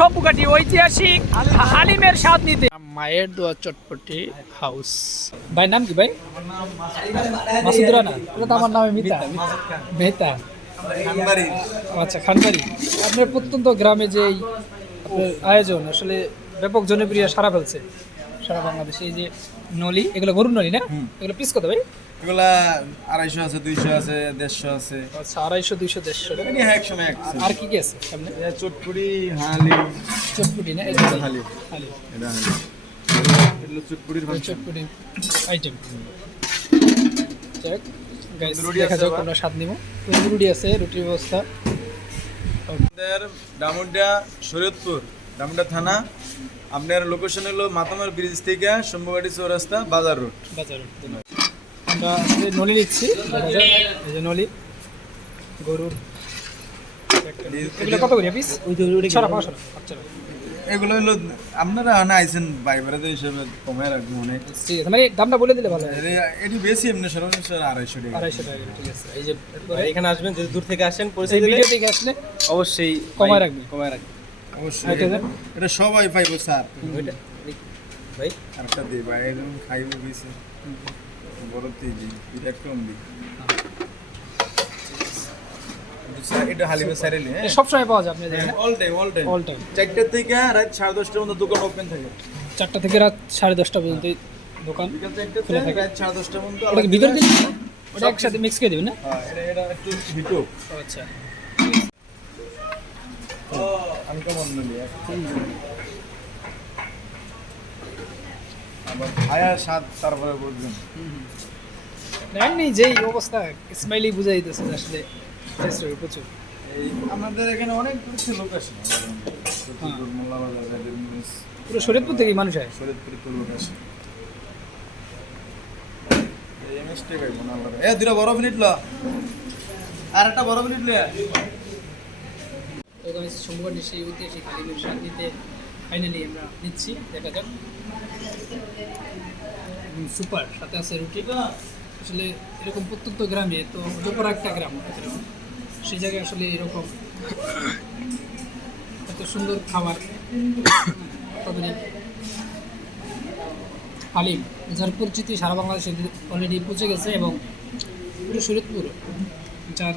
সম্পুকাটি ঐতিহাসিক হালিমের স্বাদ নিতে। মায়ের দোয়া চটপটি হাউস। ভাই নাম কি ভাই? মাসুদ রানা এটা তো আমার নামে মিতা। মেহতা। আচ্ছা খানবাড়ি। আপনার প্রত্যন্ত গ্রামে যে আয়োজন আসলে ব্যাপক জনপ্রিয় সারা ফেলছে। সারা বাংলাদেশে এই যে নলি এগুলো গরুর নলি না? এগুলো পিস কত ভাই? এগুলা আড়াইশো আছে দুইশো আছে দেড়শো আছে। আচ্ছা আড়াইশো দুইশো দেড়শো। এক সময় এক আর কি কি আছে সামনে? এটা চটপুরি হালি। চটপুটি না? এই হালি। হালি। এটা হালি। এগুলো চটপুরির ভাষা চটপটি আইটেম যাক গাইস দেখা যাক? স্বাদ নিব। রুটি আছে রুটির ব্যবস্থা। আমাদের ডামুড্ডা শরীয়তপুর। ডামুড্ডা থানা। আপনার লোকেশন হলো মাতামার ব্রিজ থেকে শম্ভুবাড়ি চৌরাস্তা বাজার রোড বাজার আমরা নলি নিচ্ছি এই যে নলি গরুর এগুলো কত করে পিস ছড়া পাঁচশো আচ্ছা এগুলো হলো আপনারা না আইসেন বাইবারাতে হিসেবে কমে রাখব অনেক ঠিক আছে মানে দামটা বলে দিলে ভালো এটি- এটি বেশি এমনি সর্বনিম্ন আড়াইশো টাকা। আড়াইশো টাকা ঠিক আছে। এই যে এখানে আসবেন যদি দূর থেকে আসেন এই পরিচয় ভিডিও থেকে আসলে অবশ্যই কমায় রাখবি। কমায় রাখবেন এটা এটা সবাই পাইবো স্যার। ভাই। আরেকটা দিই ভাই এরকম খাইবো বেশি। বড় তেজি এটা কম দিই। স্যার এটা হ্যাঁ? সবসময় পাওয়া যায় আপনি all time all time all time চারটার থেকে রাত সাড়ে দশটার মধ্যে দোকান ওপেন থাকে। চারটা থেকে রাত সাড়ে দশটা পর্যন্ত দোকান খোলা থাকে। রাত সাড়ে দশটার মধ্যে ওটা ভিতরে দিয়ে ওটা একসাথে মিক্স করে দিবেন না? হ্যাঁ এটা এটা একটু হিটো আচ্ছা। আবার খায়া স্বাদ তারপরে বুঝবেন এমনি যেই অবস্থা স্মাইলি বুঝাই দিতেছে আসলে taste হবে প্রচুর। আমাদের এখানে অনেক কিছু লোক আসে সত্যিপুর মোল্লাবাজার গাজীর মিস পুরো শরীরপুর থেকেই মানুষ হয় শরীরপুরি তো লোক আসে। এ দুটা বড় মিনিট ল। আর একটা বড় মিনিট ল। আমি সোমবার সেই ঐতিহাসিক হালিমের নিতে ফাইনালি আমরা নিচ্ছি দেখা যাক। সুপার সাথে আছে রুটি। আসলে এরকম প্রত্যন্ত গ্রামে, তো দুপুর একটা গ্রাম। সেই জায়গায় আসলে এরকম এত সুন্দর খাবার হালিম যার পরিচিতি সারা বাংলাদেশে অলরেডি পৌঁছে গেছে এবং পুরো শরীরপুর যার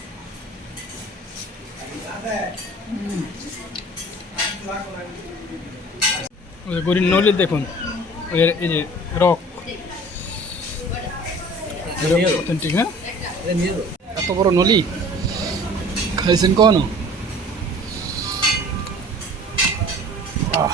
ওই নলি দেখুন যে- এই যে রক। অথেন্টিক হ্যাঁ? এত বড় নলি? খাইছেন কন আহ।